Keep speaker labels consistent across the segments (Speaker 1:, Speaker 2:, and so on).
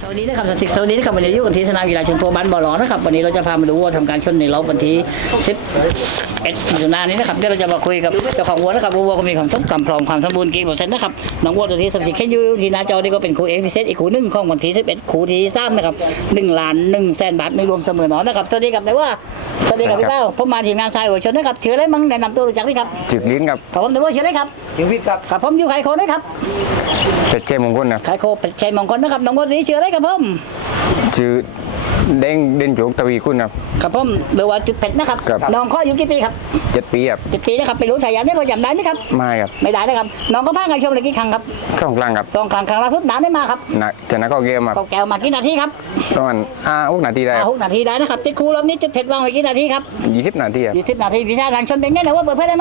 Speaker 1: วัสดีนะครับสวัสดีนะครับวันนี้อยู่กันที่สนามกีฬาชลโคบ้านบ่อหลอนะครับวันนี้เราจะพามาดูวัวทำการชนในรอบวันที่11มิถุนายนนี้นะครับเดี๋ยวเราจะมาคุยกับเจ้าของวัวนะครับวัวก็มีความพร้อมความสมบูรณ์กี่%นะครับน้องวัวตัวที่สัมผัสแค่อยู่ที่หน้าจอนี่ก็เป็นคู่เอกพิเศษอีกคู่หนึ่งของวันที่11คู่ที่3นะครับ1,100,000 บาทไม่รวมเสมอหนอนะครับสวัสดีครับนายว่าสวัสดีครับพี่เป้าผมมาทีมงานทรายหัวชนนะครับชื่ออะไรมั่งแนะนำตัวรู้จักไหมครับ
Speaker 2: จึกลิ้นครับ
Speaker 1: ครับผมนายว่าชื่ออะไรครับ
Speaker 3: ชีวิตครับ
Speaker 1: ครับผมอยู่ไคโคนะครับ
Speaker 2: เป็ดเจมงคลครับ
Speaker 1: ไคโคเป็นชัยมงคลนะครับน้องวัวตัวนี้ชื่ออะไรครับผม
Speaker 2: ชื่อเด้งเด่นโจกทวีคุณครับ
Speaker 1: ครับผมหรือว่าจุดเผ็ดนะครับน้องเขาอยู่กี่ปีครับ
Speaker 2: 7 ปีครับ
Speaker 1: 7 ปีนะครับไปรู้สายยานได้พอจำได้ไหมครับ
Speaker 2: ไม่ครับ
Speaker 1: ไม่ได้นะครับน้องก็พากันชมเลยกี่ครั้งครับ
Speaker 2: 2 ครั้งครับ
Speaker 1: 2 ครั้งล่าสุดนานได้มาครับ
Speaker 2: ชนะก็เกมครับ
Speaker 1: เขาแก้วมากี่นาทีครับ
Speaker 2: ประมาณ6 นาทีได้
Speaker 1: 6 นาทีได้นะครับติดคูรอบนี้จุดเผ็ดวางไว้กี่นาทีครับ
Speaker 2: 20 นาทีครับ
Speaker 1: 20 นาทีพิชาทางชนเป็นไงนะว่าเปิดเผยได้ไหม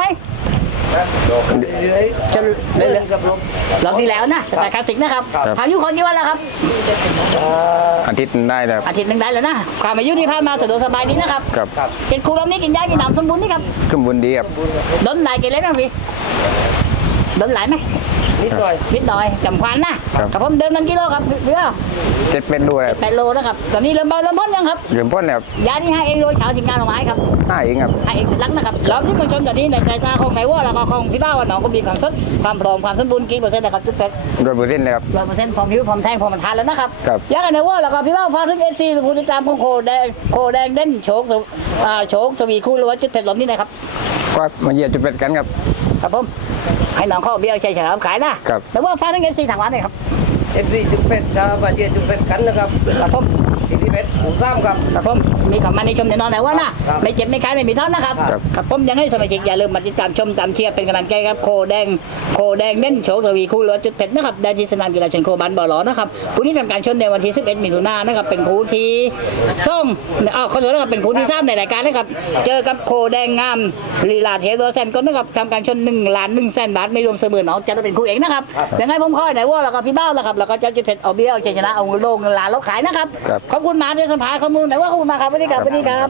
Speaker 1: ชนเรื่อยๆกับรอบที่แล้วนะแต่คลาสสิกนะครับพายุคนกี่วันแล้วครับ
Speaker 2: อาทิตย์ได้แล้ว
Speaker 1: อาทิตย์หนึ่งได้แล้วนะความอายุที่ผ่านมาสะดวกสบายดีนะครับเป็นคูรอบนี้กินยากินน้ำสมบูรณ์นี่ครับ
Speaker 2: สมบูรณ์ดีครับ
Speaker 1: โดนไหลกี่เล็กนะพี่โดนไหลไหมนิดหน่อยจำควันนะครับผมเดิน1 กิโลครับเรือ
Speaker 2: 7 โลครับ
Speaker 1: 8 โลนะครับตอนนี้เริ่มพ้นยังครับ
Speaker 2: เริ่มพ้นแล้ว
Speaker 1: ยาที่ให้เองโดยเช้าถึงงานออกมาให้ครับ
Speaker 2: ให้เองครับ
Speaker 1: ให้เองเป็นรักนะครับเราที่มันชนตอนนี้ในสายตาของนายว่าแล้วก็ของพี่บ้าว่าน้องก็มีความสดความพร้อมความสมบูรณ์กี่%นะครับทุกเซต
Speaker 2: 100%เลยครับ
Speaker 1: 100%พร้อมหิวพร้อมแทงพร้อมทานแล้วนะครับยากันนายว่าแล้วก็พี่บ้าฟ้าทุกFCผู้ติดตามของโคแดงเด่นโชคสวีคู่หรือว่าจุดเผ็ดหลมนี่นะครับ
Speaker 2: ก็มาเยี่ยมจุดเป็ดกันครับ
Speaker 1: ครับผมให้น้องเข้าเบี้ยใช้ฉลามขายนะครับแต่ว่าฟ้าทั้งFCทางวันเลยครับ
Speaker 3: FC จุดเป็ดกับมาเยี่ยมจุดเป็ดกันนะครับ
Speaker 1: ครับผม
Speaker 3: ที่เป็ดหมูซ้ำครับ
Speaker 1: ครับผมมีคำมาในชมแน่นอนแต่ว่านะไม่เจ็บไม่คายไม่มีท้อนนะครับครับผมยังให้สมาชิกอย่าลืมมาติดตามชมตามเชียร์เป็นกำลังใจครับโคแดงเด่นโชคทวีคู่เหลือจุดเผ็ดนะครับได้ที่สนามกีฬาชลโคบ้านบ่อหลอนะครับคู่นี้ทำการชนในวันที่11 มิถุนายนนะครับเป็นคู่ที่2เขาถือว่าเป็นคู่ที่3ในรายการนะครับเจอกับโคแดงงามลีลาเทเวอร์แซนก็นะครับทำการชน1,100,000 บาทไม่รวมเสมอหนองจะเป็นคู่เอกนะครับยังไงผมค่อยไหนว่าแล้วก็พี่เบ้าแล้วครับแล้วก็เจ้าจุดเผ็ดเอาเบี้ยเอาชัยชนะเอาเงินโลเงินล้านแล้วขายนะครับขอบคุณมาที่สัมภาษณ์ข้อมูลไหนว่าขอบคุณมาครับสวัสดีครับสวัสดีครับ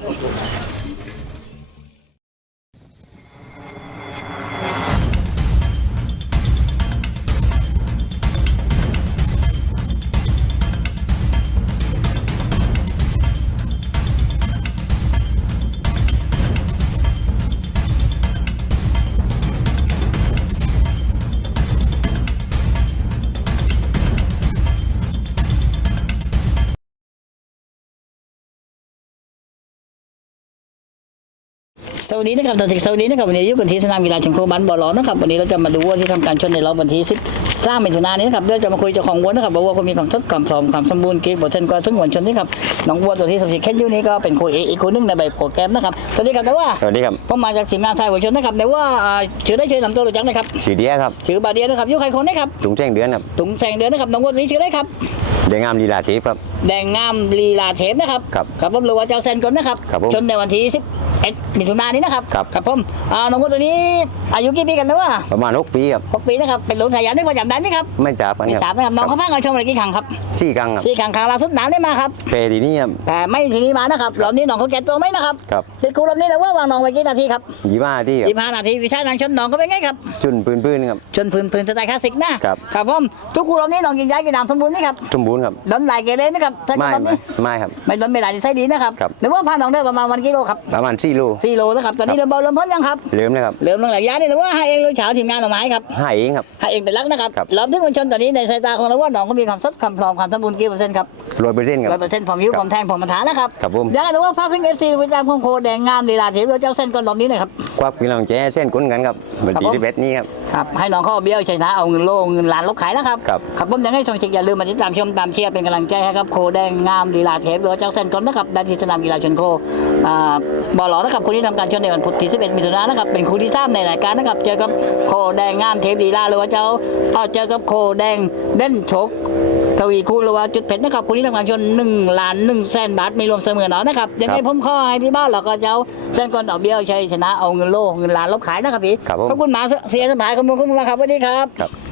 Speaker 1: สวัสดีนะครับสวัสดีนะครับวันนี้อยู่กันที่สนามกีฬาชลโคบ้านบ่อหลอนะครับวันนี้เราจะมาดูวัวที่ทำการชนในรอบวันที่13 มิถุนายนนี้นะครับเดี๋ยวจะมาคุยเจ้าของวัวนะครับวัวก็มีความสดความพร้อมความสมบูรณ์กี่%ก็ถึงวันชนนี้ครับน้องวัวตัวที่สัมผัสแค่อยู่นี้ก็เป็นคู่อีกคู่นึงในใบโปรแกรมนะครับสวัสดีครับแต่ว่า
Speaker 2: สวัสดีครับ
Speaker 1: ผมมาจากทีมงานทรายหัวชนนะครับแต่ว่าชื่อได้ชื่อนำตัวรู้จักไหมครับ
Speaker 2: ชื่อเดียครับ
Speaker 1: ชื่อบาเดียนะครับอยู่ใครคนนะครับ
Speaker 2: ถุงแจ้งเดือนครับ
Speaker 1: ถุงแสงเดือนนะครับน้องวัวตัวนี้ชื่ออะไรครับ
Speaker 2: แดงงามลีลาเทปครับ
Speaker 1: แดงงามลีลาเทปนะครับครับผมหรือว่าเจ้าแซนกลนะครับชนในวันที่11 มิถุนายนนี้นะครับครับผมน้องวัวตัวนี้อายุกี่ปีกันนะว่า
Speaker 2: ประมาณ6 ปีครับ
Speaker 1: 6 ปีนะครับเป็นหลวงสายยานได้พอจำได้ไหมครับ
Speaker 2: ไม่จับ
Speaker 1: นะครับน้องเขาพากันชมอะไรกี่ครั้งครับ
Speaker 2: 4 ครั้งครับ
Speaker 1: 4 ครั้งล่าสุดนานได้มาครับ
Speaker 2: เปทีนี้ครับ
Speaker 1: แต่ไม่ทีนี้มานะครับรอบนี้น้องเขาแก่ตัวไหมนะครับติดคูรอบนี้นะว่าวางน้องไว้กี่นาทีครับ
Speaker 2: 25 นาทีครับ
Speaker 1: 25 นาทีวิชาทางชนน้องก็เป็นไงครับ
Speaker 2: ชนพื้นครับ
Speaker 1: ชนพื้นสไตล์คลาสสิกนะครับผมทุกคูรอบนี้น้องกินยากินน้ำสมบูรณ์นี่ครับ
Speaker 2: สมบูรณ์ครับ
Speaker 1: โดนไหลเกเรนะครับ
Speaker 2: ไม่ครับ
Speaker 1: ไม่โดนไม่ไหลใส่ดีนะครับหรือว่าพาน้องได้ประมาณ1 กิโลครับ
Speaker 2: ประมาณ4 โล
Speaker 1: นะครับตอนนี้เริ่มพ้นยังครับ
Speaker 2: เริ่มเลยครับ
Speaker 1: เริ่มลงไหลยาเนี่ยหรือว่าให้เองเลยเช้าทีมงานออกมาให้ครับ
Speaker 2: ให้เองครับ
Speaker 1: ให้เองเป็นรักนะครับรอบที่มันชนตอนนี้ในสายตาของเราว่าน้องก็มีความสดความพร้อมความสมบูรณ์กี่%ครับ
Speaker 2: 100%ครับ
Speaker 1: 100%ผมหิวผมแทงผมมาถานะครับ
Speaker 2: ครับผม
Speaker 1: ยังไงหรือว่าภาคซึ่งFCประจำของโคแดงงามลีลาเทวเจ้าเส้นก้อนรอบนี้หน่อยครับ
Speaker 2: ควักพี่น้องแจ้เส้นก้นกันครับเหมือน41นี้ครับ
Speaker 1: ให้น้องเข้าเบี้ยวชัยชนะเอาเงินโลเงินล้านลบขายนะครับครับผมยังให้ชมเช็คอย่าลืมมาติดตามชมตามเชียร์เป็นกำลังใจให้ครับโคแดงงามลีลาเทวเจ้าเส้นก้อนนะครับด้านที่สนามกีฬาชลโคบ่อหลอนะครับคู่นี้ทำการชนในวันพุธที่11 มิถุนายนนะครับเป็นคู่ที่3ในรายการนะครับเจอกับโคแดงงามเทวลีลาหรือว่าเจอกับโคแดงเด่นโชคทวีคู่หรือว่าจุดเผ็ดนะครับคู่นี้ทำการชน1,100,000 บาทไม่รวมเสมอหนอนะครับยังไงผมขอให้พี่บ้านเราก็เจ้าเส้นก้อนเอาเบี้ยวชัยชนะเอาเงินโลเงินล้านลบขายนะครับพี่ขอบคุณมาเสียสบายขอบคุณมากครับสวัสดีครับ